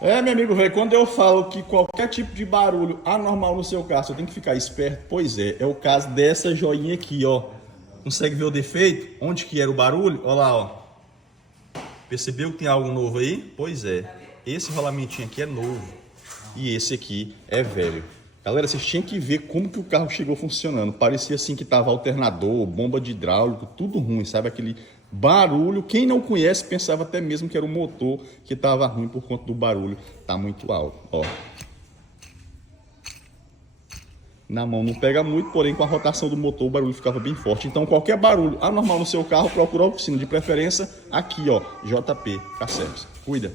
É, meu amigo, velho, quando eu falo que qualquer tipo de barulho anormal no seu carro, você tem que ficar esperto, pois é o caso dessa joinha aqui, ó. Consegue ver o defeito? Onde que era o barulho? Olha lá, ó. Percebeu que tem algo novo aí? Pois é, esse rolamentinho aqui é novo e esse aqui é velho. Galera, vocês tinham que ver como que o carro chegou funcionando. Parecia assim que tava alternador, bomba de hidráulico, tudo ruim, sabe? Aquele barulho. Quem não conhece pensava até mesmo que era o motor que tava ruim por conta do barulho. Tá muito alto, ó. Na mão não pega muito, porém com a rotação do motor o barulho ficava bem forte. Então qualquer barulho anormal no seu carro, procura a oficina, de preferência aqui, ó, JP Car Service. Cuida!